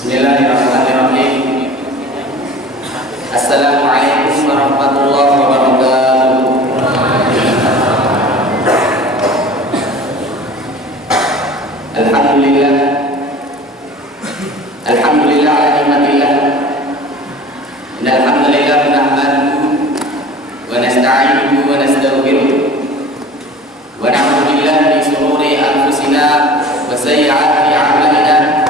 Bismillahirrahmanirrahim. Assalamualaikum warahmatullahi wabarakatuh. Alhamdulillah. Alhamdulillah ala ni'matillah. Innal hamdalillah nahmaduhu wa nasta'inuhu wa nastaghfiruh. Wa na'udzu billahi min shururi anfusina wa sayyi'ati a'malina.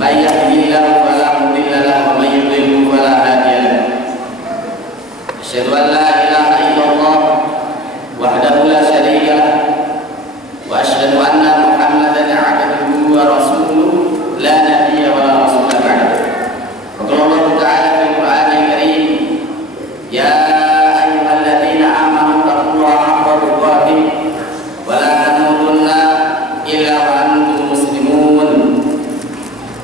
May yahdihillahu fala mudilla lahu wa may yudlil fala hadiya lahu. Asyhadu an la ilaha illallah wahdahu la syarika lah wa asyhadu anna Muhammadan 'abduhu wa rasuluhu la nabiyya wa la rasula ba'dahu. Qala Allah ta'ala fil Qur'anil Karim, ya ayyuhalladzina amanu taqullaha haqqa tuqatih wa la tamutunna illa wa antum muslimun.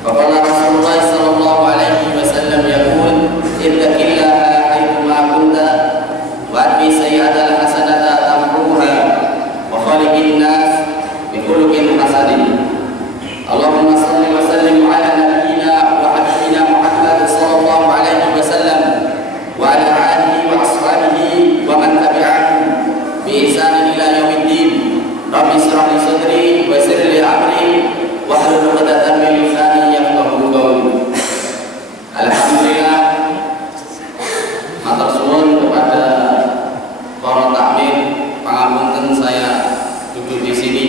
Faqala Rasulullah sallallahu alaihi wasallam yaqul ittaqillaha haitsuma kunta wa atbi sayyi'atal hasanata tamhuha wa khaliqin nas bi khuluqin hasanin. Allahumma shalli wa sallim ala nabiyyina wa habibina Muhammad sallallahu alaihi wasallam wa ala alihi wa ashabihi wa man tabi'ahum bi ihsan ila yaumiddin. Rabbi shrah li sadri wa yassir li amri wahlul 'uqdatam min lisani yafqahu qawli. Alhamdulillah, matur suwun kepada para takmir, pangapunten saya duduk di sini.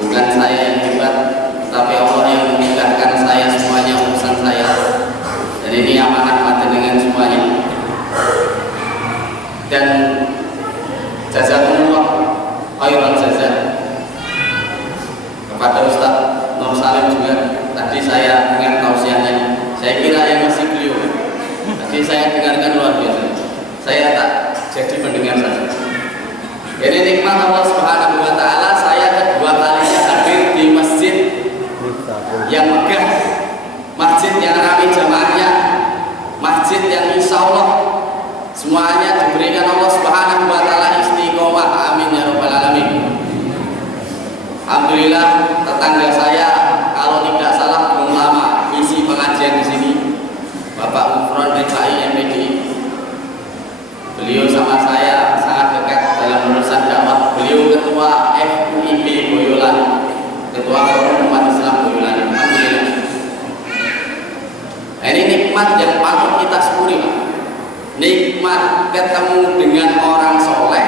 Bukan saya yang hebat, tapi Allah yang memudahkan saya semuanya urusan saya. Dan ini amanah panjenengan semuanya. Dan jazakumullah khairan jazaa kepada Ustaz Nur Salim juga. Tadi saya dengar tausiahnya, saya kira yang masih beliau. Tadi saya dengarkan luar biasa. Saya tak jadi pendengar saja. Ini nikmat Allah Subhanahu wa taala, saya kedua kalinya hadir di masjid yang megah, masjid yang ramai jamaahnya, masjid yang insya Allah semuanya diberikan Allah Subhanahu wa taala istiqomah. Amin ya rabbal alamin. Alhamdulillah, tetangga saya kalau tidak salah belum lama isi pengajian di sini, Bapak Mufron Rifai MPD. Beliau sama saya sangat dekat dalam urusan dakwah. Beliau ketua FUIB Boyolali, ketua Forum Umat Islam Boyolali. Alhamdulillah. Ini nikmat yang patut kita syukuri, Pak. Nikmat ketemu dengan orang soleh,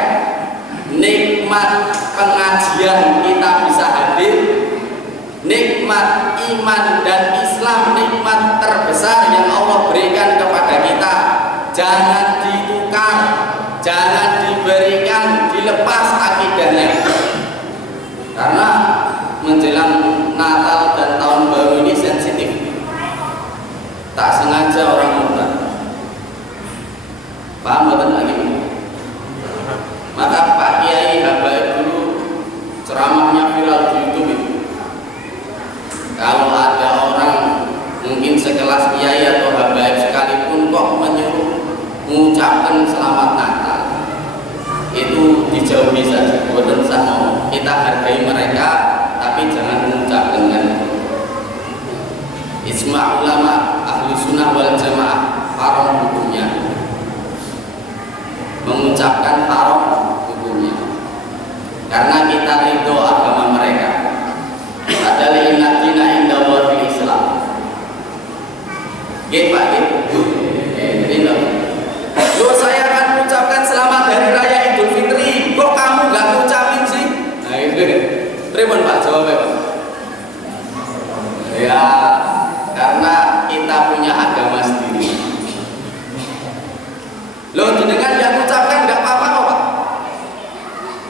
nikmat pengajian kita bisa hadir, nikmat iman dan Islam, nikmat terbesar yang Allah berikan kepada kita. Jangan ditukar, jangan diberikan, dilepas akidahnya. Karena menjelang Natal dan tahun baru ini sensitif. Tak sengaja orang murtad. Paham betul lagi? Maka Pak Kiai Habaib dulu ceramahnya viral di YouTube itu. Kalau ada orang mungkin sekelas Kiai atau Habaib sekalipun kok menyuruh mengucapkan selamat Natal, itu dijauhi saja. Boten usah ngomong. Kita hargai mereka, tapi jangan mengucapkan kan. Ijma' ulama ahli sunnah wal jamaah haram hukumnya. Mengucapkan haram hukumnya. Karena kita ridho agama mereka. Padahal inna dina indallahi Islam. Nggih Pak, nggih. Loh, saya akan mengucapkan selamat hari raya Idul Fitri, kok kamu nggak ngucapin sih? Nah itu deh. Pripun Pak jawabnya Pak? Ya, karena kita punya agama sendiri. Loh, jenengan yang mengucapkan nggak apa-apa kok Pak.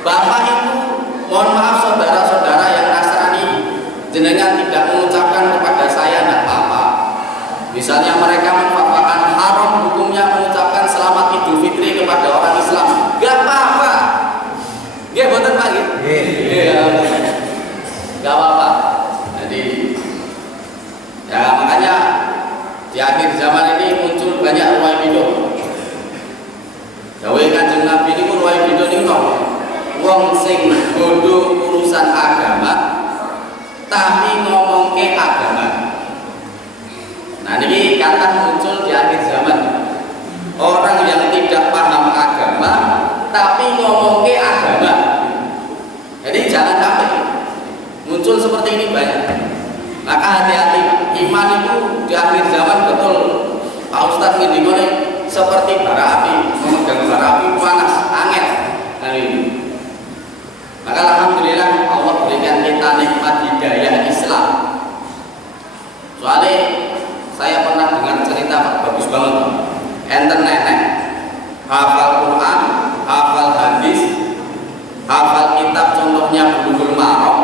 Bapak itu, mohon maaf saudara-saudara yang Nasrani, jenengan tidak mengucapkan kepada saya nggak apa-apa. Misalnya mereka menfatwakan haram hukumnya mengucapkan selamat Idul Fitri kepada orang Islam, nggak apa-apa. Nggih boten Pak nggih? Iya. Nggak apa-apa. Jadi ya makanya di akhir zaman ini muncul banyak ruwai bidah. Dawuh Kanjeng Nabi niku ruwai bidah niku napa? Wong sing bodoh urusan agama tapi ngomongke agama. jangan sampai muncul seperti ini banyak. Maka hati-hati, iman itu di akhir zaman betul Pak Ustadz ini seperti bara api, memegang bara api panas, angin hari ini. Maka alhamdulillah Allah berikan kita nikmat hidayah Islam. Soalnya saya pernah dengar cerita bagus banget. Enten nenek hafal Quran, hafal hadis, hafal kitab contohnya Bulughul Maram,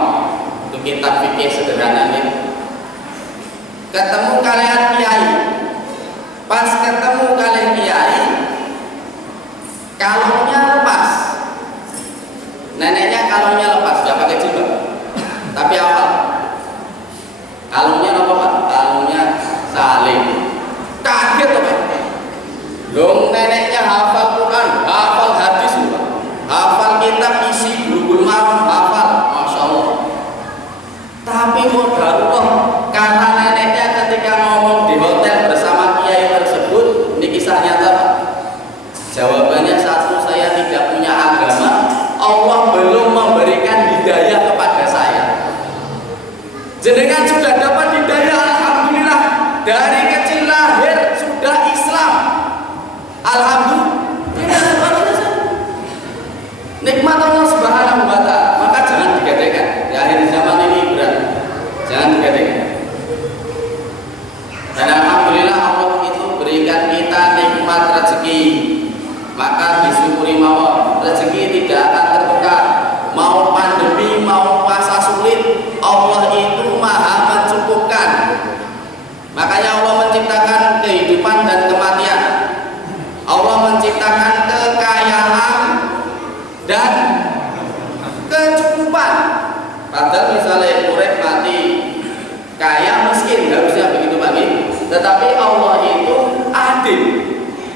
itu kitab fikih sederhana ini. Ketemu kalian kiai, pas ketemu kalian kiai, kalungnya lepas. Neneknya kalungnya lepas, gak pakai jilbab, tapi apa? Kalungnya apa Pak? Kalungnya saling. Kaget Pak. Dong neneknya hafal Quran, hafal hadis, hafal kitab isi Bulughul Maram, hafal, masya Allah. Tapi qadarullah, kata neneknya ketika ngomong di hotel bersama kiai tersebut, ini kisah nyata Pak. Jawabannya satu, saya tidak punya agama, Allah belum memberikan hidayah kepada saya. Jenengan sudah dapat hidayah, alhamdulillah. Dari kecil lahir sudah Islam, alhamdulillah. Nikmat Allah Subhanahu wa Ta'ala. Maka jangan digadaikan. Di akhir zaman ini berat, jangan digadaikan. Dan alhamdulillah Allah itu berikan kita nikmat rezeki. Maka disyukuri mawon. Rezeki tidak akan tertukar. Mau pandemi, mau masa sulit, Allah itu maha mencukupkan. Makanya Allah menciptakan kehidupan dan kematian. Allah menciptakan kekayaan dan kecukupan. Padahal misalnya urip mati, kaya miskin, harusnya begitu Pak. Tetapi Allah itu adil,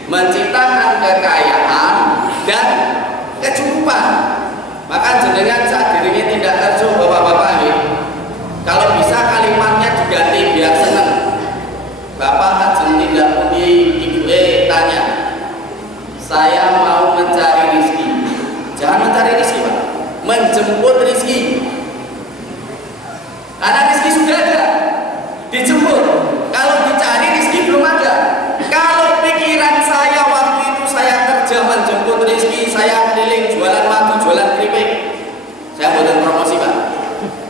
menciptakan kekayaan dan kecukupan. Maka jenengan saat dirinya tidak terjun bapak-bapak ini, kalau bisa kalimatnya diganti biar senang. Bapak ajeng tidak punya ibu tanya, saya mau mencari rezeki. Jangan mencari rezeki Pak, menjemput rezeki. Karena rezeki sudah ada, dijemput. Kalau dicari rezeki belum ada. Kalau pikiran saya waktu itu saya kerja menjemput rezeki, saya keliling jualan madu, jualan keripik. Saya bukan promosi Pak,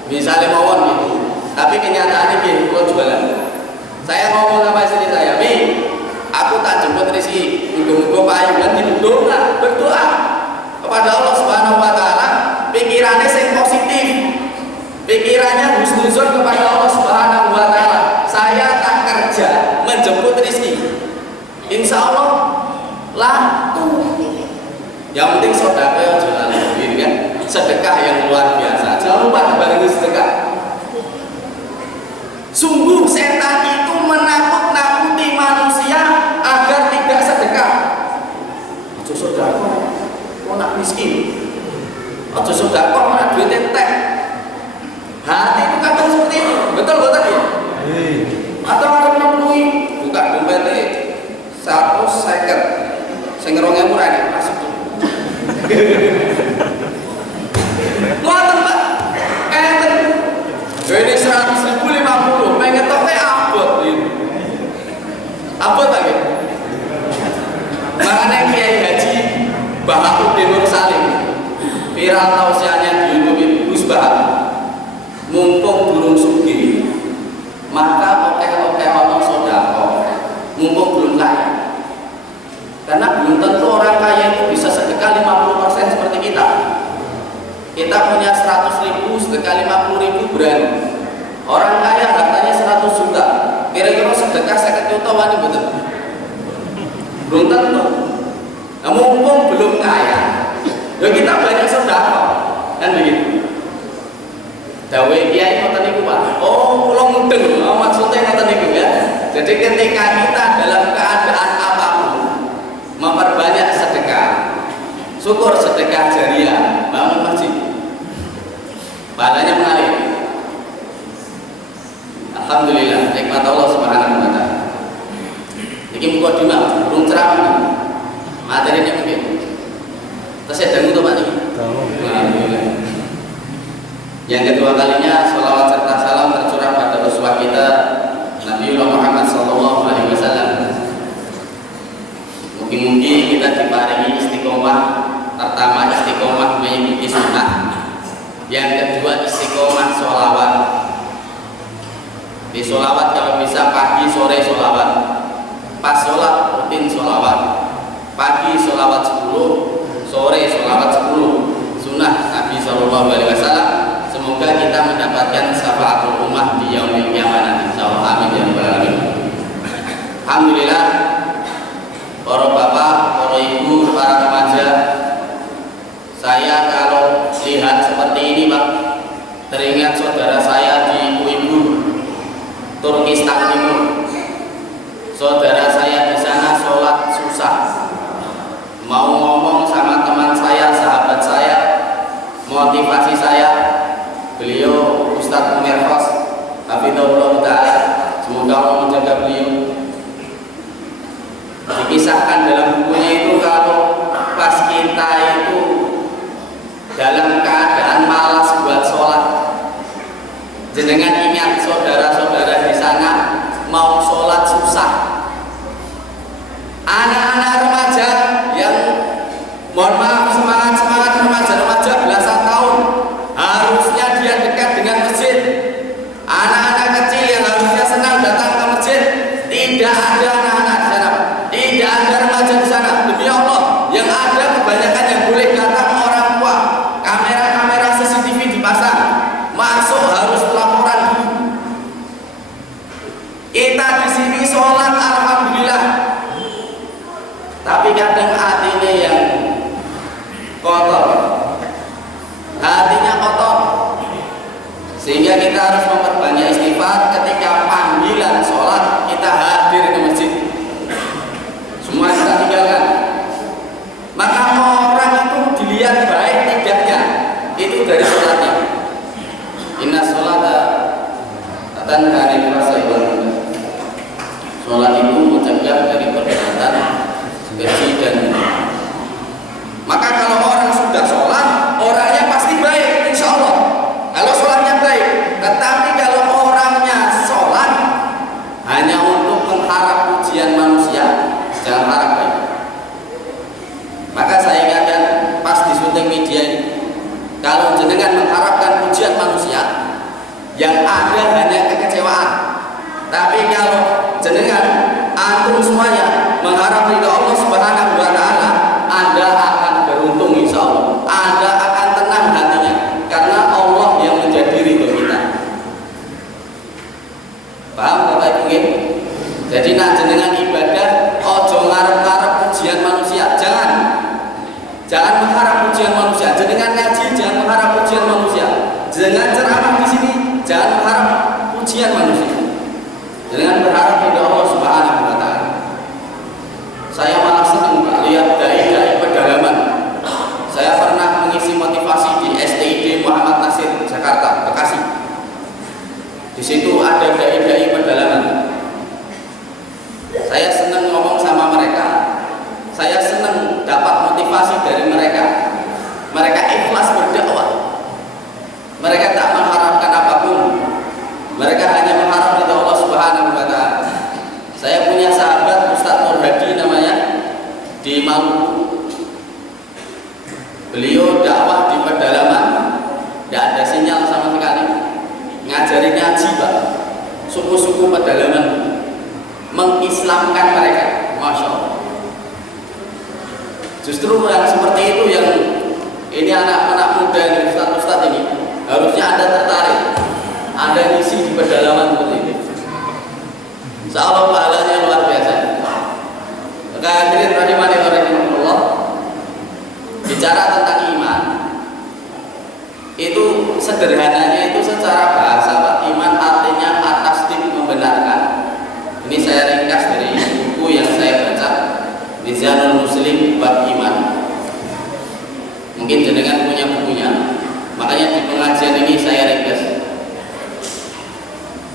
misalnya mawon gitu. Tapi kenyataannya gini, kalau jualan. Saya ngomong sama istri saya, Mi, aku tak jemput rezeki. Muga-muga payu dan berdoa kepada Allah Subhanahu wa Ta'ala, pikirannya yang positif, pikirannya husnuzon kepada Allah Subhanahu wa Ta'ala. Saya tak kerja menjemput rezeki, insya Allah laku. Yang penting sedekah jualan, gitu kan? Sedekah yang luar biasa. Jangan lupa bareng sedekah. Sungguh setan itu menakut-nakuti manusia agar tidak sedekah. Aja sedekah, kok nak miskin. Aja sedekah, kok nak duit entek. Hati itu kadang seperti itu, betul ya? Atau ada menemui buka dompetnya 150, saya ngerongnya murah nih, masuk tuh. Ngoten Pak, ini 100.050, pengen toknya abot gitu. Abot lagi. Makanya Kiai Haji Bahaudin Nur Salim viral tausiahnya di YouTube itu, Gus Bah, mumpung durung sugih, maka oke ono sedekah. Mumpung belum kaya. Karena belum tentu orang kaya itu bisa sedekah 50% seperti kita. Kita punya 100.000, sedekah 50.000 berani. Orang kaya hartanya 100 juta, kira-kira sedekah 50 juta wani betul. Belum tentu. Nah, mumpung belum kaya, ya kita banyak sedekah, kan begitu. Dawe kiai ngoten niku Pak. Oh, kula mudeng. Oh, maksudnya ngoten niku ya. Jadi ketika kita dalam keadaan apapun, memperbanyak sedekah. Syukur sedekah jariah, bangun masjid. Pahalanya mengalir. Alhamdulillah, nikmat Allah Subhanahu wa Ta'ala. Iki mukadimah, burung ceramah. Materi ini mungkin. Terus saya dangu tuh Pak niki. Alhamdulillah. Yang kedua kalinya sholawat serta salam tercurah pada uswah kita Nabiullah Muhammad SAW. Mungkin-mungkin kita diparingi istiqomah. Pertama istiqomah mengikuti sunnah. Yang kedua istiqomah sholawat. Di sholawat kalau bisa pagi sore sholawat. Pas sholat rutin sholawat. Pagi sholawat 10, sore sholawat 10. Sunnah Nabi SAW. Semoga kita mendapatkan syafaatul ummah di yaumil qiyamah. Insyaallah amin ya rabbal alamin. Alhamdulillah, para bapak, para ibu, para remaja, saya kalau lihat seperti ini Pak, teringat saudara saya di Ibu Turkistan Timur. Saudara saya di sana sholat susah. Mau ngomong sama teman saya, sahabat saya, motivasi saya, beliau Ustadz Umar Khos, hafizahullah ta'ala, semoga Allah menjaga beliau. Dikisahkan dalam bukunya itu kalau pas kita itu dalam keadaan malas buat sholat, jenengan ingat saudara-saudara di sana mau sholat susah. Anak-anak remaja yang mohon maaf semangat remaja belasan tahun, harusnya dia dekat dengan masjid. Anak-anak kecil yang harusnya senang datang ke masjid, tidak ada anak-anak di sana, tidak ada remaja di sana. Demi Allah, yang ada kebanyakan yang boleh datang orang tua. Kamera-kamera CCTV dipasang, masuk harus laporan dulu. Kita di sini sholat alhamdulillah, tapi kadang hatinya yang kotor, hatinya kotor, sehingga kita harus memperbanyak istighfar. Ketika panggilan sholat kita hadir ke masjid, semua kita tinggalkan. Maka orang itu dilihat baik tidaknya itu dari sholatnya. Inna sholata tanha 'anil fahsya'i wal munkar. Sholat itu mencegah dari perbuatan keji dan munkar. Maka kalau orang sudah sholat, orangnya pasti baik, insya Allah. Kalau sholatnya baik, tetapi kalau orangnya sholat hanya untuk mengharap pujian manusia, jangan harap baik. Maka saya ingatkan pas di syuting media ini, kalau jenengan mengharapkan pujian manusia, yang ada hanya kekecewaan. Tapi kalau jenengan antum semuanya mengharap ridha Allah Subhanahu wa taala, Anda akan beruntung insya Allah. Anda akan tenang hatinya karena Allah yang menjadi ridho kita. Paham Bapak Ibu? Jadi nak jenengan ibadah ojo ngarep-ngarep pujian manusia, jangan mengharap pujian manusia. Jenengan ngaji jangan mengharap pujian manusia. Jenengan ceramah di sini jangan mengharap pujian manusia. Jenengan berharap ridho Allah Subhanahu wa taala. Saya malah senang lihat dai-dai pedalaman. Saya pernah mengisi motivasi di STID Muhammad Nasir Jakarta, Bekasi. Di situ ada dai-dai pedalaman. Saya senang ngomong sama mereka. Saya senang dapat motivasi dari mereka. Mereka ikhlas berdakwah. Mereka tak mengharapkan apapun. Mereka hanya mengharap ridha Allah Subhanahu wa taala. Saya punya sahabat Ustadz Nur Hadi namanya, di Maluku. Beliau dakwah di pedalaman, tidak ada sinyal sama sekali. Ngajari ngaji Pak, suku-suku pedalaman, mengislamkan mereka, masya Allah. Justru yang seperti itu yang ini anak-anak muda ini, ustadz-ustadz ini harusnya Anda tertarik, Anda ngisi di pedalaman seperti ini. Insya Allah pahalanya luar biasa. Maka hadirin rahimahullah, bicara tentang iman itu sederhananya itu secara bahasa Pak, iman artinya atasdik membenarkan. Ini saya ringkas dari buku yang saya baca, Mizanul Muslim bab iman. Mungkin jenengan punya bukunya, makanya di pengajian ini saya ringkas.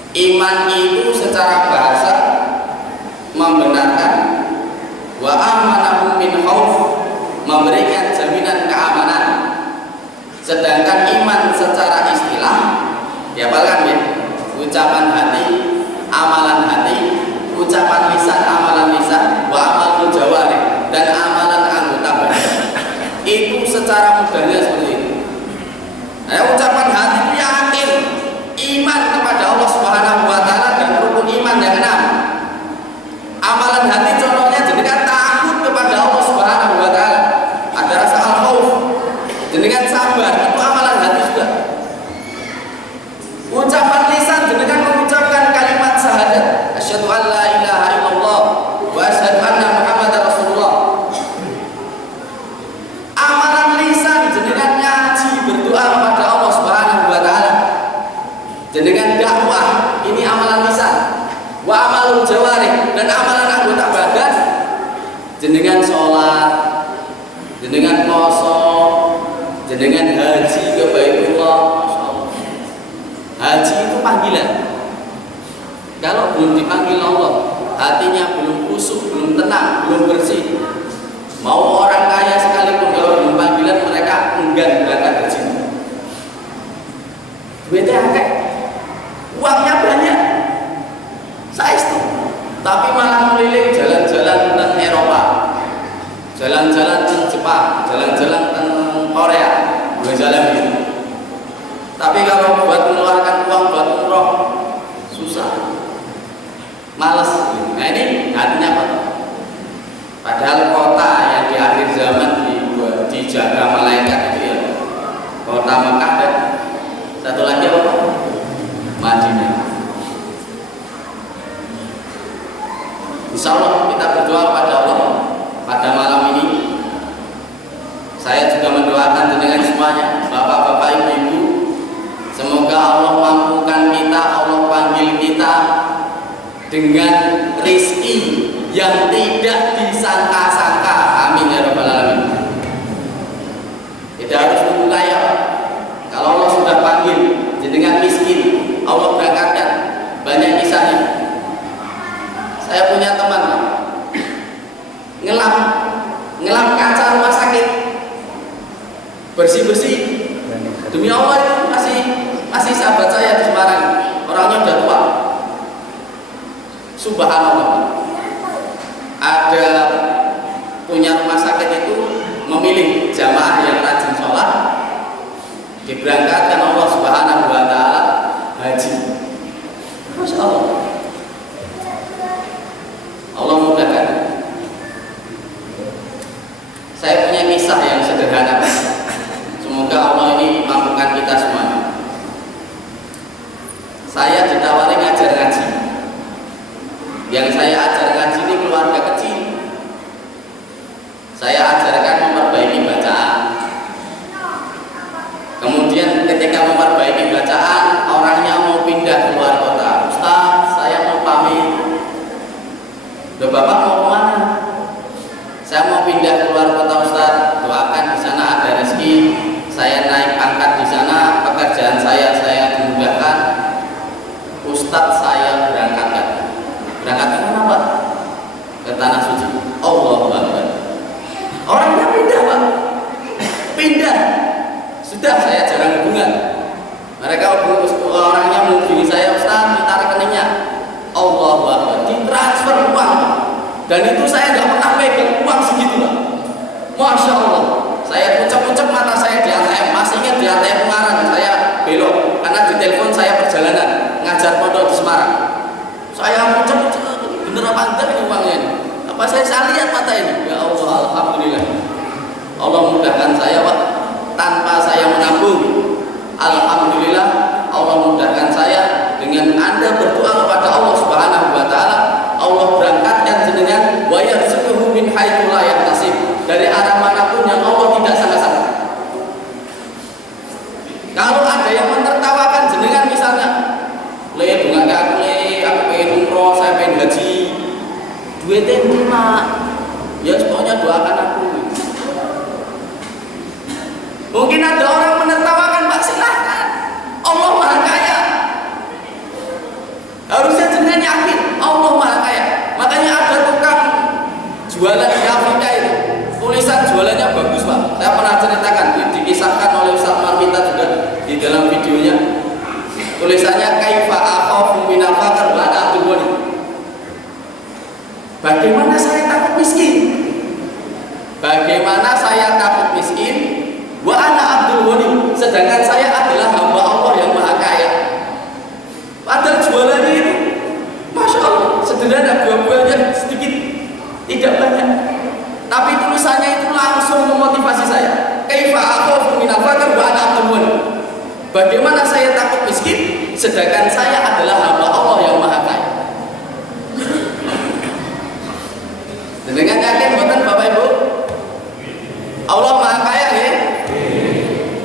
Iman itu secara bahasa membenarkan, wa amanahum min khauf, memberikan jaminan keamanan. Sedangkan iman secara istilah ucapan hati, amalan hati, ucapan lisan, amalan lisan, wa amalul jawarih, dan amalan anggota badan. Itu secara mudahnya seperti itu. Nah, ucapan hati itu yakin iman kepada Allah Subhanahu wa taala dan rukun iman yang 6. Amalan hati contohnya jenengan takut kepada Allah Subhanahu wa taala. Ada rasa al-khauf. Jenengan sabar, itu amalan hati juga. Ucapan lisan jenengan mengucapkan kalimat syahadat, asyhadu an la ilaha illallah wa asyhadu anna muhammadar rasulullah. Amalan lisan jenengan ngaji berdoa kepada Allah Subhanahu wa taala. Jenengan dakwah, ini amalan lisan. Wa amalul jawarih, dan amalan anggota badan jenengan sholat, jenengan puasa, jenengan haji ke Baitullah. Haji itu panggilan. Kalau belum dipanggil Allah, hatinya belum khusyuk, belum tenang, belum bersih, mau orang kaya sekalipun kalau belum panggilan mereka enggan berangkat haji. Duitnya akeh, uangnya banyak, saestu, tapi malah meliling jalan-jalan ke Eropa, jalan-jalan ke Jepang, jalan-jalan ke Korea, jalan gitu. Tapi kalau buat mengeluarkan uang buat umroh susah, males. Nah ini hatinya apa? Padahal kota yang di akhir zaman dijaga malaikat itu ya kota Mekah, dan satu lagi apa? Madinah. Insya Allah kita berdoa kepada Allah pada malam ini. Saya juga mendoakan dengan semuanya, bapak-bapak, ibu-ibu, semoga Allah mampukan kita, Allah panggil kita dengan rizki yang tidak disangka-sangka. Amin ya rabbal alamin. Tidak harus tunggu kaya. Kalau Allah sudah panggil dengan miskin, Allah berangkatkan. Banyak kisahnya. Saya punya teman ngelap kaca rumah sakit, bersih-bersih. Demi Allah itu masih sahabat saya di Semarang, orangnya udah tua. Subhanallah, ada punya rumah sakit itu memilih jamaah yang rajin sholat, diberangkatkan Allah Subhanahu wa taala haji. Masya Allah, Allah mudahkan. Saya punya kisah yang sederhana, semoga Allah ini mampukan kita semua. Saya ditawari ngajar ngaji. Yang saya ajar ngaji ini keluarga kecil. Saya ajarkan memperbaiki bacaan. Kemudian ketika memperbaiki bacaan, orangnya mau pindah keluar kota. Ustaz, saya mau pamit. Loh, Bapak mau kemana? Saya mau pindah keluar kota, Ustaz. Doakan di sana ada rezeki. Saya naik pangkat di sana, pekerjaan saya dimudahkan. Ustaz, saya berangkatkan. Berangkatkan ke mana, Pak? Ke Tanah Suci. Allahu Akbar. Orangnya pindah, Pak. Pindah. Sudah, saya jarang hubungan. Mereka orangnya menghubungi saya, Ustaz, minta rekeningnya. Allahu Akbar. Ditransfer uang, Pak. Dan itu saya nggak pernah pegang uang segitu, Pak. Masya Allah. Saya pucap-pucap mata saya di ATM. Masih ingat di ATM Ungaran saya belok karena di telepon saya perjalanan ngajar pondok di Semarang. Saya pucap-pucap, bener apa enggak ini uangnya ini? Apa saya lihat mata ini? Ya Allah, alhamdulillah. Allah mudahkan saya, Pak, tanpa saya menabung. Alhamdulillah, Allah mudahkan saya dengan Anda berdoa kepada Allah Subhanahu wa taala. Allah berangkatkan jenengan wa yarzuquhu min haitsu la yahtasib, dari arah manapun yang Allah tidak sangka-sangka. Kalau ada yang menertawakan jenengan misalnya, le bunga aku pengen umroh, saya pengen haji, duitnya lima, ya pokoknya doakan aku. Mungkin ada orang menertawakan, Pak, silahkan. Allah Maha Kaya. Harusnya jenengan yakin Allah Maha Kaya. Makanya ada tukang jualan di Afrika itu, tulisan jualannya bagus, Pak. Saya pernah ceritakan, dikisahkan oleh Ustaz Marmita juga di dalam videonya. Tulisannya kaifa akhafu sedangkan saya adalah hamba Allah yang maha kaya. Padahal jualannya itu Masya Allah sederhana, buah-buahnya sedikit, tidak banyak, tapi tulisannya itu langsung memotivasi saya. Kaifa akhafu minal faqr wa ana abdun. Bagaimana saya takut miskin sedangkan saya adalah hamba Allah yang maha kaya. Dengan yakin buatan Bapak Ibu Allah maha kaya ya.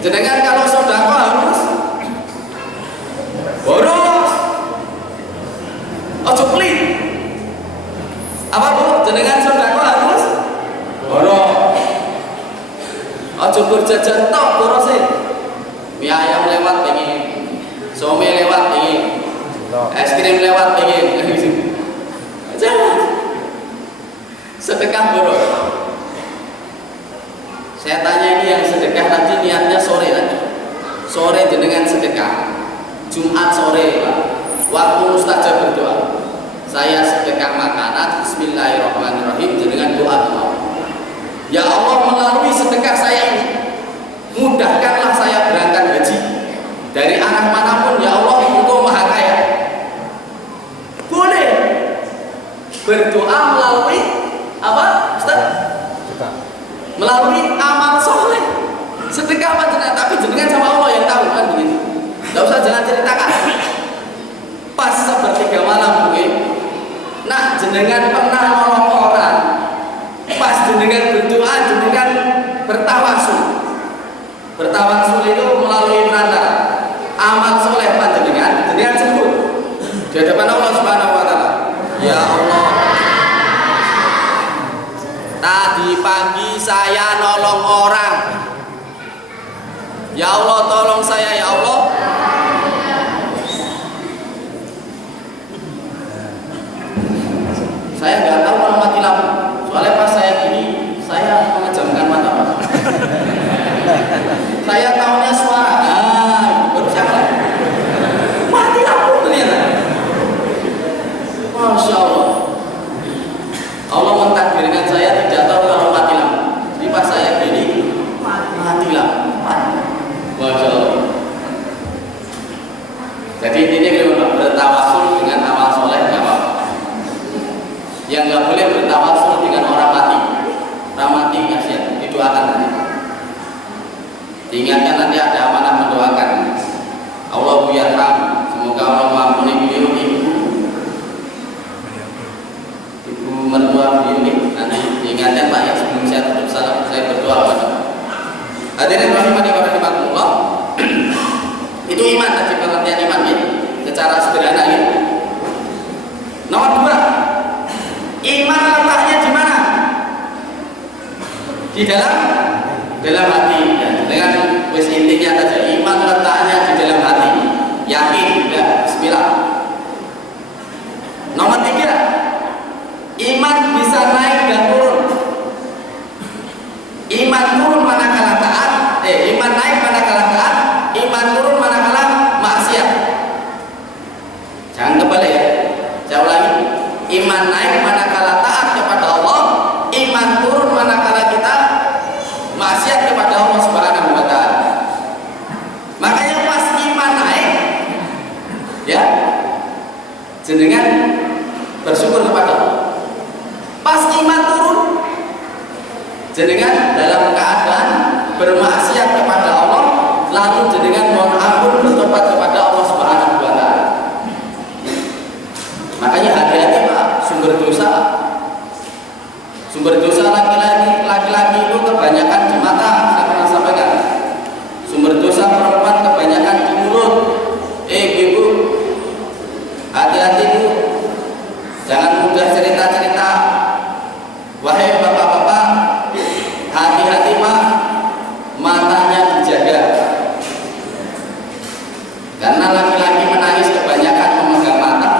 Jenengan kalau sedekah harus boros, ojo pelit. Apa Bu? Jenengan sedekah harus boros, ojo berjajan tok borose. Mie ayam lewat pengen, some lewat pengen, es krim lewat pengen. Jangan sedekah boros. Saya tanya ini yang sedekah tadi niatnya sore tadi. Sore jenengan sedekah. Jumat sore Pak. Waktu mustajab berdoa. Saya sedekah makanan. Bismillahirrahmanirrahim. Jenengan doa Allah. Ya Allah, melalui sedekah saya ini, mudahkanlah saya berangkat haji dari arah manapun. Ya Allah, Engkau maha kaya. Boleh berdoa melalui apa Ustaz? Melalui amal soleh. Sedekah apa jenengan, tapi jenengan sama Allah yang tahu kan begitu. Tidak usah jangan ceritakan. Pas sepertiga malam mungkin. Nah jenengan pernah nolong orang. Pas jenengan berdoa, jenengan bertawasul. Bertawasul itu melalui perantara amal soleh panjenengan. Jenengan sebut di hadapan Allah Subhanahu Wa Taala. Ya Allah, tadi pagi saya nolong orang. Ya Allah, tolong saya ya Allah. Saya nggak tahu kalau mati lampu. Soalnya pas saya gini, saya mengejamkan mata. Saya tahunya suara. Baru siapa? Mati lampu ternyata. Masya Allah. Allah mentakdirkan saya tidak tahu kalau mati lampu. Jadi pas saya gini, mati lampu. Masya Allah. Jadi ini kita bertawasul dengan amal soleh nggak apa-apa. Yang nggak boleh bertawasul dengan orang mati. Orang mati kasihan, didoakan nanti. Diingatkan nanti ada amanah mendoakan. Allah yarham, semoga Allah mengampuni beliau ibu mertua beliau ini. Nanti diingatkan Pak ya sebelum saya tutup salam, saya berdoa kepada hadirin rahimani wa rahimakumullah. Itu iman tadi, pengertian iman ya, secara sederhana ya. Nomor 2, iman letaknya di mana? Di dalam hati ya. Dengan wis intinya saja, iman letaknya di dalam hati. Yakin ya, bismillah. Nomor 3, iman bisa naik dan turun. Iman turun manakala taat, iman naik manakala taat, iman turun manakala maksiat. Jangan kebalik ya. Saya ulangi. Iman naik manakala taat kepada Allah, iman turun manakala kita maksiat kepada Allah Subhanahu wa taala. Makanya pas iman naik ya, jenengan bersyukur kepada Allah. Pas iman turun, jenengan dalam keadaan bermaksiat kepada Allah, lalu jenengan mohon ampun bertobat kepada Allah Subhanahu wa taala. Makanya hati-hati Pak, sumber dosa laki-laki itu kebanyakan di mata. Saya pernah sampaikan, sumber dosa perempuan kebanyakan di mulut. Ibu, hati-hati Bu, jangan mudah cerita-cerita. Wahai bapak-bapak, hati-hati Pak, matanya dijaga. Karena laki-laki menangis kebanyakan memegang mata,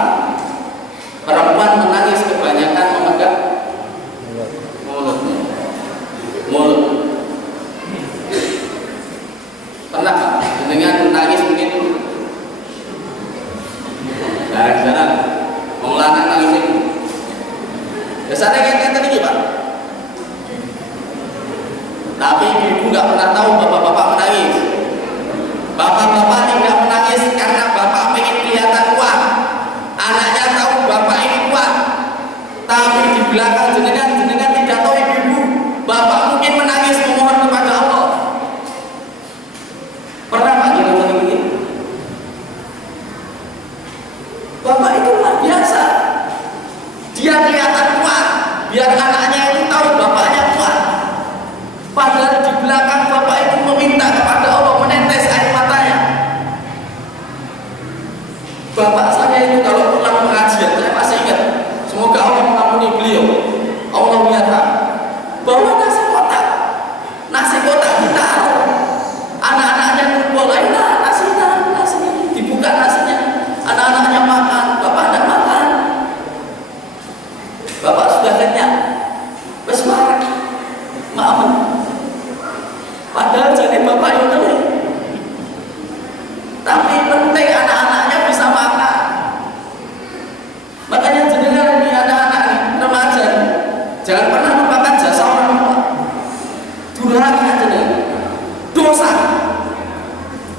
perempuan menangis kebanyakan memegang mulut. Pernah Pak dengan menangis begitu? Jarang-jarang. Wong lanang nangis itu. Biasanya kayak tadi Pak. Tapi ibu nggak pernah tahu bapak-bapak menangis.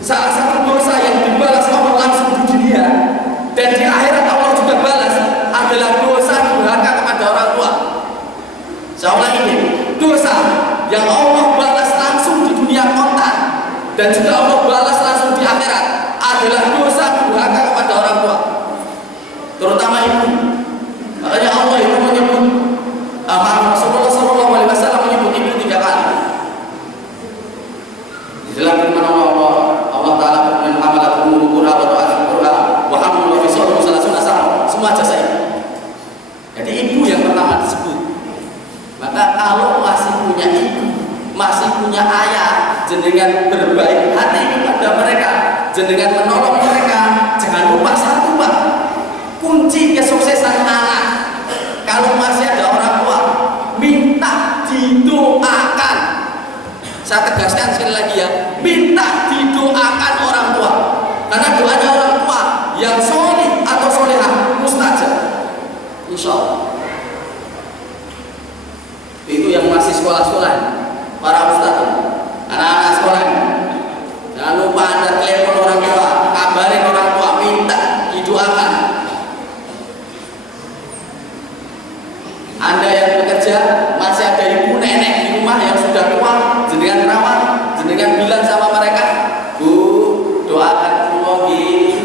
Salah satu dosa yang dibalas Allah langsung di dunia dan di akhirat Allah juga balas adalah dosa durhaka kepada orang tua. Saya ulangi ini, dosa yang Allah balas langsung di dunia kontan dan juga Allah balas langsung di akhirat adalah dosa durhaka kepada orang tua, terutama ibu. Makanya Allah itu menyebut, Rasulullah SAW menyebut ibu 3 kali. Di dalam firman Allah Ta'ala berfirman, hamalat ummu qura wa ta'at qura wa hamlu wa fisalu salasuna sama, semua jasa ibu. Jadi ibu yang pertama disebut. Maka kalau masih punya ibu, masih punya ayah, jenengan berbaik hati kepada mereka, jenengan menolong mereka. Jangan lupa satu, Pak, kunci kesuksesan anak kalau masih ada orang tua, minta didoakan. Saya tegaskan sekali lagi ya, minta didoakan orang tua, karena doanya orang tua yang soleh atau solehah mustajab, insya Allah. Itu yang masih sekolah-sekolah, para ustadz, anak-anak sekolah, jangan lupa Anda telepon orang tua, kabarin orang tua, minta didoakan. Anda yang bekerja, masih ada ibu nenek di rumah yang sudah tua, jenengan rawat, jenengan bilang sama mereka, Bu, doakan lagi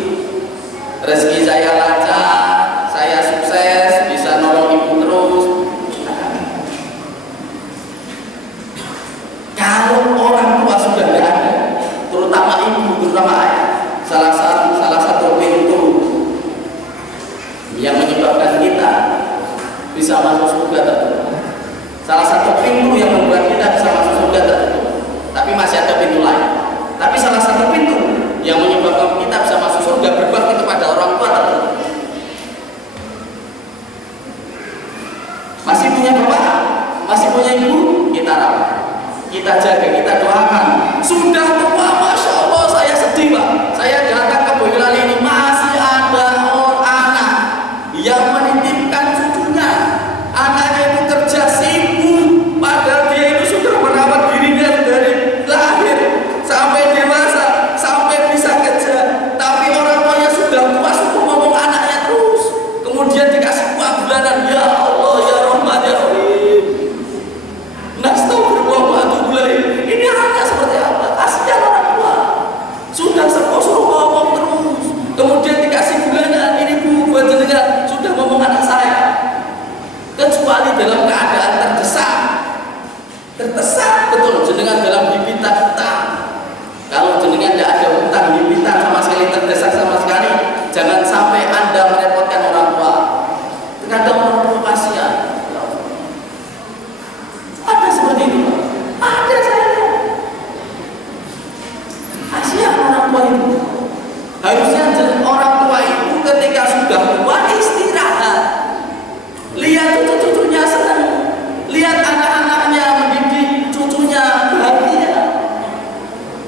rezeki saya lancar, saya sukses, bisa nolong ibu terus. Kalau orang tua sudah tidak ada, terutama ibu, terutama ayah, salah satu pintu yang menyebabkan kita bisa masuk surga tertutup. Salah satu pintu yang membuat kita bisa masuk surga tertutup. Tapi masih ada pintu lain. Tapi salah satu pintu yang menyebabkan kita bisa masuk surga berbakti kepada orang tua tertutup. Masih punya bapak, masih punya ibu, kita rawat, kita jaga, kita doakan. Sudah tua, masya Allah, saya sedih, Pak. Saya datang ke Boyolali ini masih ada anak yang menitipkan cucunya. Anaknya itu kerja sibuk, padahal dia itu sudah merawat dirinya dari lahir sampai dewasa, sampai bisa kerja. Tapi orang tuanya sudah tua, sudah ngomong anaknya terus. Kemudian dikasih uang bulanan, ya Allah, ya Rahman, ya Rahim. Nastagfirullahaladzim. Ini anak seperti apa? Kasihan orang tua. Sudah suruh ngomong terus. Kemudian dikasih bulanan, ini Bu, buat jenengan, sudah ngomong anak saya. Kecuali dalam keadaan terdesak betul jenengan dalam hibitan hutang. Kalau jenengan tidak ada hutang, hibitan sama sekali, terdesak sama sekali, jangan sampai Anda merepotkan orang tua. Terkadang orang tua kasihan. Ada seperti itu, ada saya. Kasihan orang tua itu. Harusnya orang tua itu ketika sudah tua istirahat. Lihat cucu-cucunya senang, lihat anak-anaknya mendidik cucunya bahagia.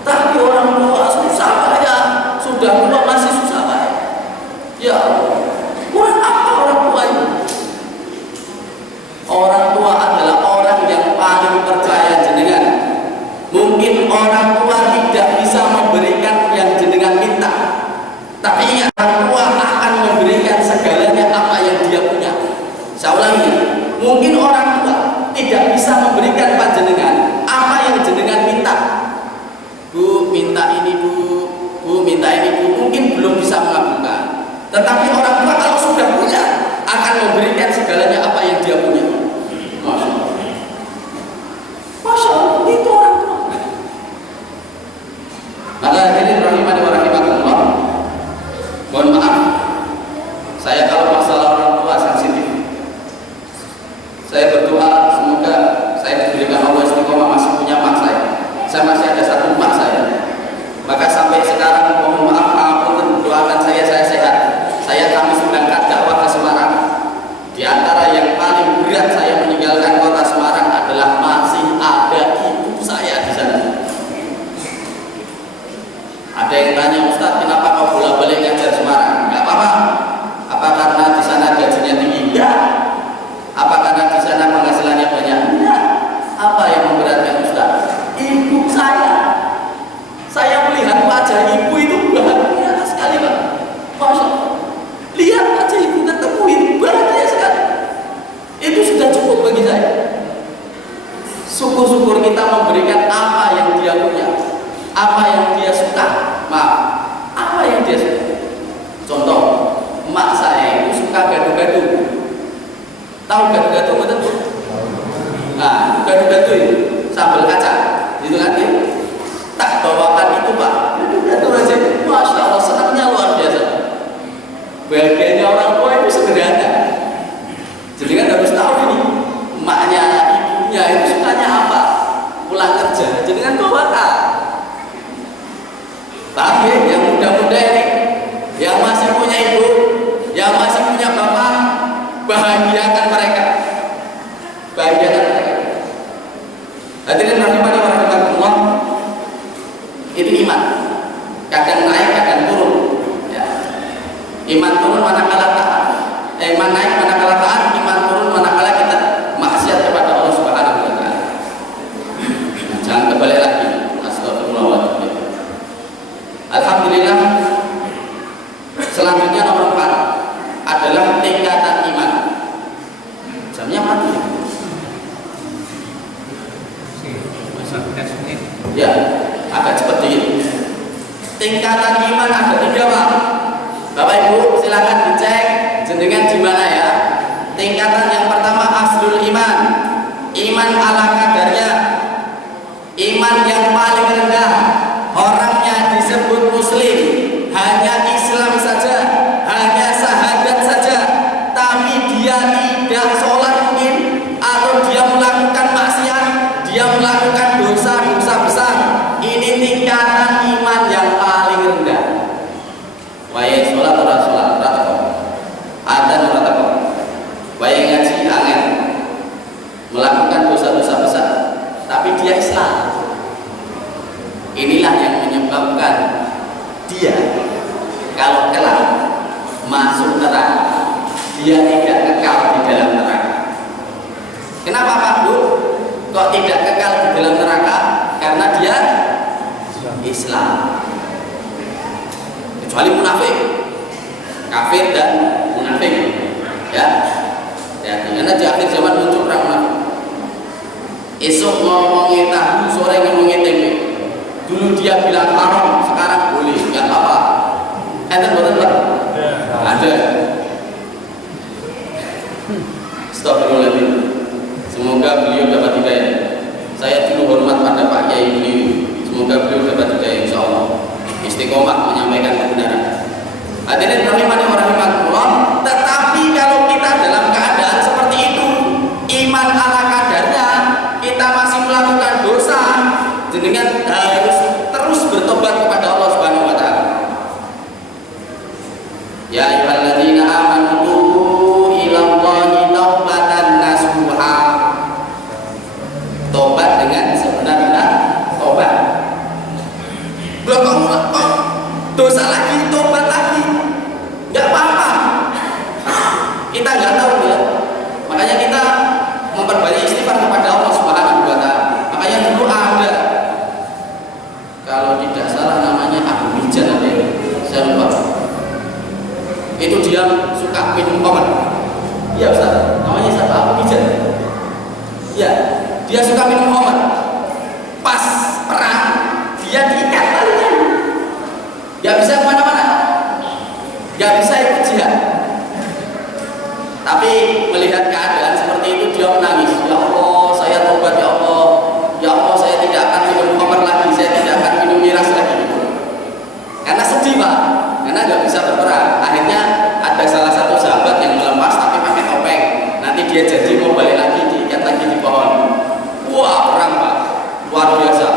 Tapi orang tua susah payah, sudah tua masih susah payah. Ya Allah, kurang apa orang tua itu? Orang tua adalah orang yang paling percaya jenengan. Mungkin orang tua tidak bisa memberikan yang jenengan minta, tapi orang tua akan memberikan segalanya apa yang dia punya. Saya ulangi, mungkin orang tua tidak bisa memberikan panjenengan apa yang jenengan minta. Bu, minta ini Bu, Bu, minta ini Bu, mungkin belum bisa mengabulkan. Tetapi orang tua kalau sudah punya akan memberikan segalanya apa yang dia punya. Masya Allah, Masya Allah, itu orang tua. Maka hadirin rahimani wa rahimakumullah, mohon maaf, saya kalau masalah orang tua sensitif. Saya berdoa semoga saya diberikan Allah istiqomah, masih punya mak saya masih ada satu mak saya. Maka sampai sekarang mohon maaf, ampun, doakan saya sehat. Saya Kamis berangkat dakwah ke Semarang. Di antara yang paling berat saya meninggalkan kota Semarang adalah masih ada ibu saya di sana. Ada yang tanya, Ustaz, kenapa kau bolak-balik ngajar Semarang? Enggak apa-apa. Apa karena di sana gajinya tinggi? Enggak. Apa karena di sana penghasilannya banyak? Enggak. Apa yang memberatkan Ustaz? Ibu saya melihat wajah saja ibu itu bahagia sekali Pak. Masya Allah. Lihat aja ibu ketemuin bahagia sekali. Itu sudah cukup bagi saya. Syukur-syukur kita memberikan apa yang dia punya, apa yang dia suka. Maaf, apa yang dia suka. Contoh, emak saya itu suka gado-gado. Tahu gado-gado betul? Nah, gado-gado itu sambal kacang, itu kan ya? Tak bawakan itu Pak, gado-gado aja. Masya Allah, senangnya luar biasa. Bahagianya orang tua itu sederhana. Jadi kan harus tahu ini, emaknya, ibunya itu sukanya apa? Pulang kerja, jadi kan bawakan. Tapi yang muda-muda ini, yang masih punya ibu, yang masih punya bapak, bahagiakan mereka. Bahagiakan mereka. Hadirin rahimani wa rahimakumullah. Itu iman. Kadang naik, kadang turun. Ya. Iman turun manakala taat. Iman naik manakala taat, iman turun manakala kita maksiat kepada Allah Subhanahu wa taala. Jangan kembali lagi. Astagfirullah. Alhamdulillah. Selanjutnya nomor 4 adalah tingkatan iman. Jamnya mati. Ya, agak cepat dikit. Tingkatan iman ada 3 Pak. Bapak Ibu silakan dicek jenengan di mana ya. Tingkatan yang pertama aslul iman, iman ala kadarnya, iman yang paling rendah. Orangnya disebut muslim, hanya Islam saja, hanya syahadat saja, tapi dia tidak sholat mungkin, atau dia melakukan maksiat, dia melakukan dosa-dosa besar. Ini tingkatan iman yang paling rendah. Wahai sholat ora sholat, ora teko. Adzan ora teko. Wahai ngaji angin. Melakukan dosa-dosa besar, tapi dia Islam. Inilah yang menyebabkan dia kalau kelak masuk neraka, dia tidak kekal di dalam neraka. Kenapa Pak Bu? Kok tidak kekal di dalam neraka? Karena dia Islam. Kecuali munafik, kafir dan munafik. Ya, karena di akhir zaman muncul orang munafik. Esok ngomongin tahu, sore ngomongin tempe. Dulu dia bilang haram, sekarang boleh, nggak apa-apa. Enten betul Pak? Ada. Astagfirullahaladzim. Semoga beliau dapat hidayah. Saya dulu hormat pada Pak Kiai beliau. Semoga beliau dapat hidayah insya Allah. Istiqomah menyampaikan kebenaran. Hadirin rahimani wa rahimakumullah. Tetapi kalau kita dalam keadaan seperti itu, iman ala kadarnya, kita masih melakukan dosa, jenengan harus terus bertobat kepada Allah Subhanahu wa taala. Ya ayyuhalladzina amanu tubu ilallahi taubatan nasuha. Tobat dengan sebenar-benar tobat. Belum dosa lagi, tobat lagi. Enggak apa-apa. Kita enggak tahu ya. Makanya kita memperbanyak istighfar kepada Allah Subhanahu wa taala. Makanya dulu ada, kalau tidak salah namanya Abu Mijan apa ya? Saya lupa. Itu dia suka minum khamr. Iya Ustaz, namanya siapa? Abu Mijan. Iya, dia suka minum khamr. Pas perang, dia diikat talinya. Gak bisa kemana-mana, gak bisa ikut jihad. Tapi melihat keadaan seperti itu, dia menangis. Ya Allah, saya tobat ya Allah. Ya Allah, saya tidak akan minum khamr lagi, saya tidak akan minum miras lagi. Karena sedih Pak, karena gak bisa berperang. Akhirnya ada salah satu sahabat yang melepas tapi pakai topeng. Nanti dia janji mau balik lagi, diikat lagi di pohon. Wah, perang Pak, luar biasa.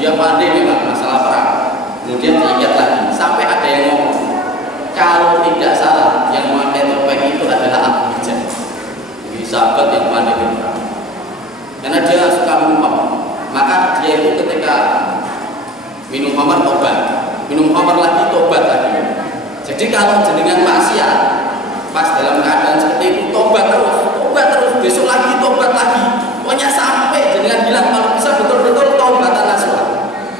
Dia pandai memang masalah perang. Kemudian diikat lagi, sampai ada yang ngomong, kalau tidak salah yang memakai topeng itu adalah Abu Mijan. Jadi sahabat yang pandai berperang. Karena dia suka minum khamr, maka dia itu ketika minum khamr tobat, minum khamr lagi tobat lagi. Jadi kalau jenengan maksiat, pas dalam keadaan seperti itu tobat terus, besok lagi tobat lagi. Pokoknya sampai jenengan bilang kalau bisa betul-betul tobatan nasuha.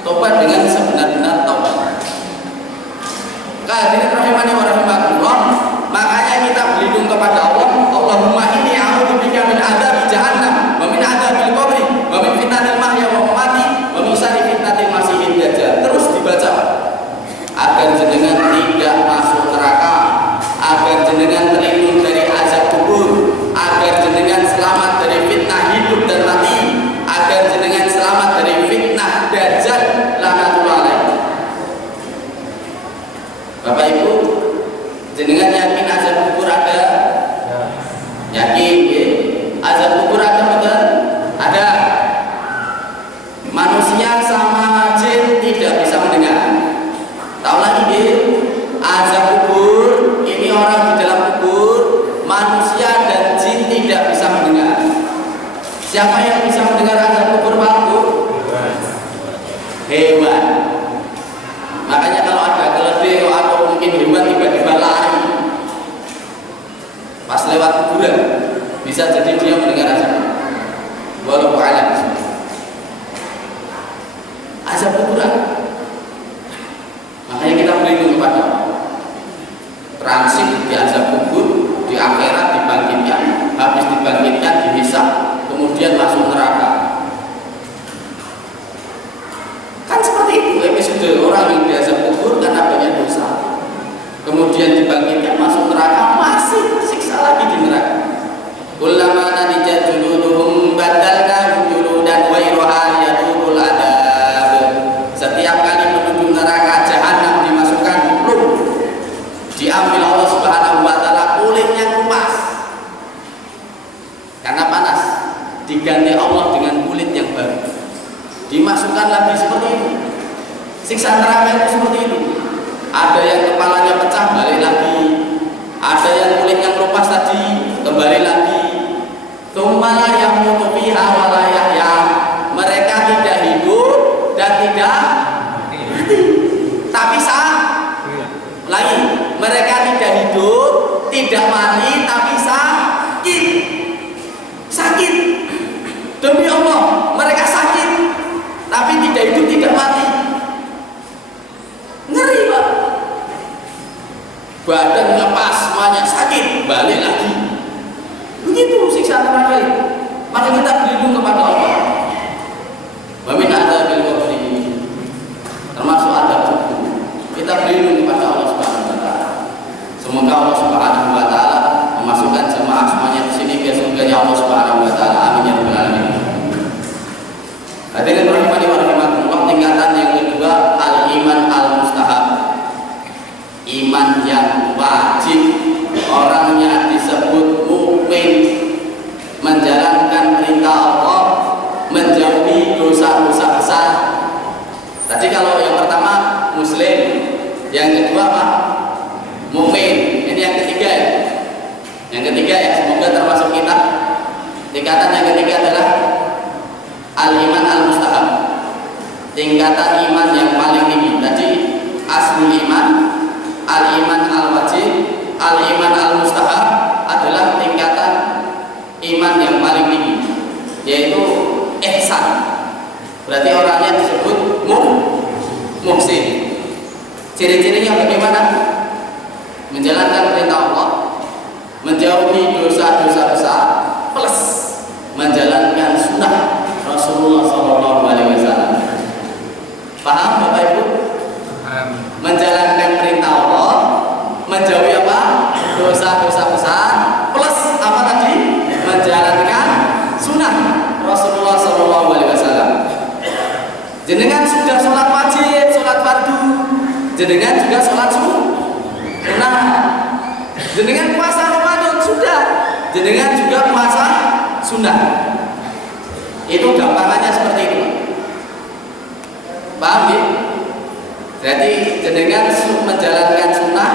Tobat dengan sebenar-benar tobat. Bisa jadi dia mendengar azab. Walau a'lam. Azab kuburan. Makanya kita berlindung kepada Allah. Transit di azab kubur, di akhirat dibangkitkan, habis dibangkitkan dihisab, kemudian masuk neraka. Kan seperti itu episode orang yang di azab kubur karena banyak dosa, kemudian dibangkitkan masuk neraka, masih siksa lagi di neraka. Kullama nadijat juluduhum badalnahum juludan ghayraha liyadhuqul adab. Setiap kali menuju neraka jahanam dimasukkan belum diambil Allah Subhanahu wa taala kulit yang lupas karena panas, diganti Allah dengan kulit yang baru, dimasukkan lagi seperti itu. Siksa neraka itu seperti itu. Ada yang kepalanya pecah balik lagi, ada yang kulit yang lupas tadi kembali lagi. Tsumma la yamutu fiha wa la yahya. Mereka tidak hidup dan tidak mati, tapi lagi mereka tidak hidup, tidak mati, tapi sakit. Demi Allah, mereka sakit, tapi tidak hidup, tidak mati. Ngeri Pak. Badan lepas semuanya sakit, balik lagi. Begitu siksa neraka itu. Maka kita berlindung kepada Allah. Wa min adzabil qabri, termasuk adab kubur. Kita berlindung kepada Allah Subhanahu wa taala. Semoga Allah Subhanahu wa taala memasukkan jemaah semuanya di sini ke surganya Allah Subhanahu wa taala. Amin ya rabbal alamin. Hadirin rahimani wa rahimakumullah, tingkatan yang kedua al-iman al-mustahab. Iman yang wajib, orangnya disebut mukmin, menjalankan perintah Allah, menjauhi dosa-dosa besar. Tadi kalau yang pertama muslim, yang kedua apa? Mukmin. Ini yang ketiga ya. Yang ketiga ya, semoga termasuk kita. Tingkatan yang ketiga adalah al-iman al-mustahab. Tingkatan iman yang paling tinggi. Tadi aslul iman, al-iman al-wajib, al-iman al-mustahab adalah tingkatan iman yang paling tinggi, yaitu ihsan. Berarti orangnya disebut muhsin. Ciri-cirinya bagaimana? Menjalankan perintah Allah, menjauhi dosa-dosa besar, plus menjalankan sunnah Rasulullah SAW. Paham Bapak Ibu? Paham. Menjalankan perintah Allah, menjauhi apa? Dosa-dosa besar, plus apa tadi? Menjalankan sunnah Rasulullah SAW. Jenengan sudah sholat wajib, sholat fardu, jenengan juga sholat sunnah, jenengan puasa Ramadan sudah, jenengan juga puasa sunnah. Itu gampangannya seperti itu. Paham ya? Jadi jenengan menjalankan sunnah,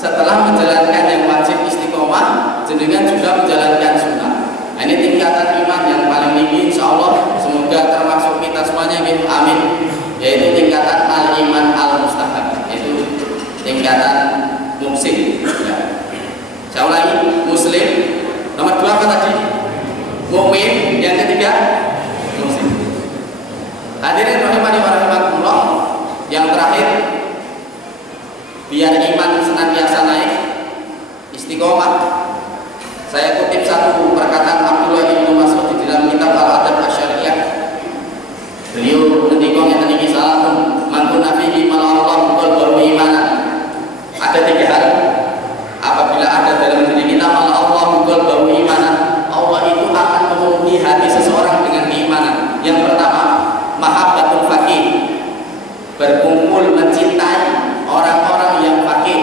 setelah menjalankan yang wajib istiqomah, jenengan juga menjalankan sunnah. Nah, ini tingkatan iman yang paling tinggi, insya Allah. Semoga termasuk kita semuanya gitu. Amin. Yaitu tingkatan al-iman al-mustahab, yaitu tingkatan muhsin. Ya. Saya ulangi, muslim. Nomor 2 apa tadi? Mukmin. Yang ketiga muhsin. Hadirin rahimani wa rahimakumullah. Yang terakhir, biar iman senantiasa naik, istiqomah. Saya kutip satu perkataan Abdullah bin Mas'ud di dalam kitab Al-Adab Asy-Syariah. Beliau ketika yang tadi salah mantun nabi malah Allah qalbu imanan. Ada 3 hal apabila ada dalam diri kita malah Allah qalbu imanan, Allah itu akan memenuhi hati seseorang dengan keimanan. Yang pertama, mahabbatul faqih, berkumpul mencintai orang-orang yang faqih,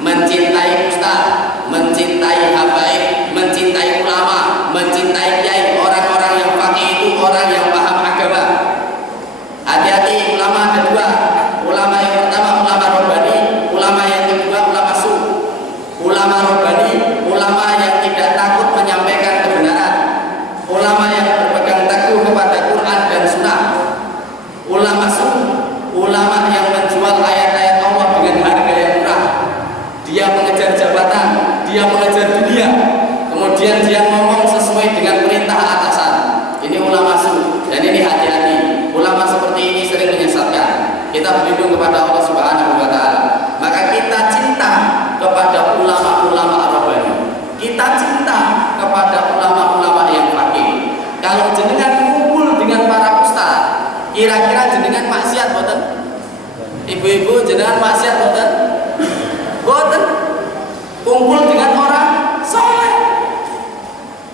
mencintai ustaz, mencintai habaib, mencintai ulama, mencintai berlindung kepada Allah Subhanahu wa taala. Maka kita cinta kepada ulama-ulama Rabbani. Kita cinta kepada ulama-ulama yang faqih. Kalau jenengan kumpul dengan para ustaz, kira-kira jenengan maksiat boten? Ibu-ibu jenengan maksiat boten? Boten. Kumpul dengan orang soleh.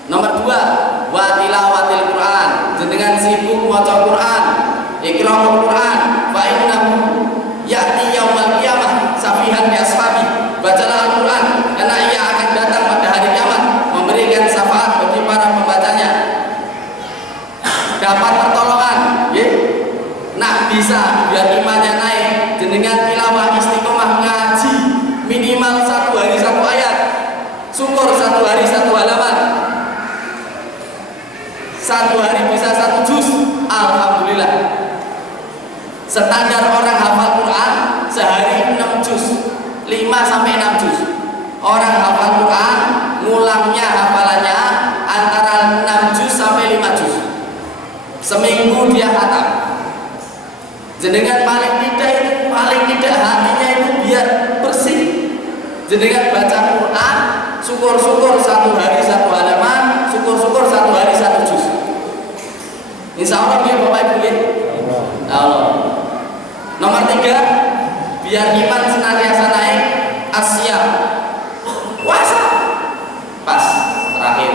Nomor 2, wa tilawatil Quran. Jenengan sibuk maca Quran, iqra'ul Quran, fa innahu ya'ti yaumal qiyamah safihan bi ashabi. Bacalah Al-Quran karena ia akan datang pada hari kiamat memberikan syafaat bagi para pembacanya. Dapat pertolongan, ya. Nak bisa biar imannya naik. Jenengan tilawah istiqomah ngaji minimal 1 hari 1 ayat. Syukur 1 hari 1 halaman. 1 hari bisa 1 juz. Alhamdulillah. Standar orang hafal Quran sehari 6 juz, 5 sampai 6 juz. Orang hafal Quran ngulangnya hafalannya antara 6 juz sampai 5 juz. Seminggu dia khatam. Jenengan paling tidak hatinya itu biar bersih. Jenengan baca Quran, syukur-syukur 1 hari 1 halaman, syukur-syukur 1 hari 1 juz. Insya Allah dia Bapak Ibu ya. Allah. Nomor 3, biar iman senantiasa naik, asyam. Puasa. Pas terakhir.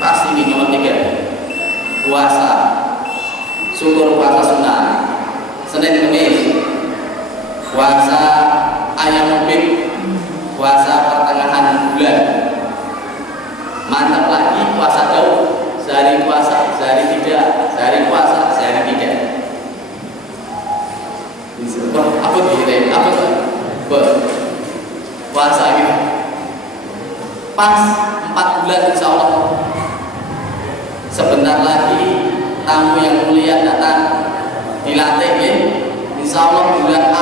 Pas ini nomor 3. Puasa. Syukur puasa sunnah. Senin Kamis. Puasa ayam mubin. Puasa pertengahan bulan. Mantap lagi puasa Daud. Sehari puasa, sehari tidak, sehari puasa, sehari tidak. Apa gini? Apa puasa gitu? Pas 4 bulan insya Allah. Sebentar lagi tamu yang mulia datang, dilatih ya. Insya Allah bulan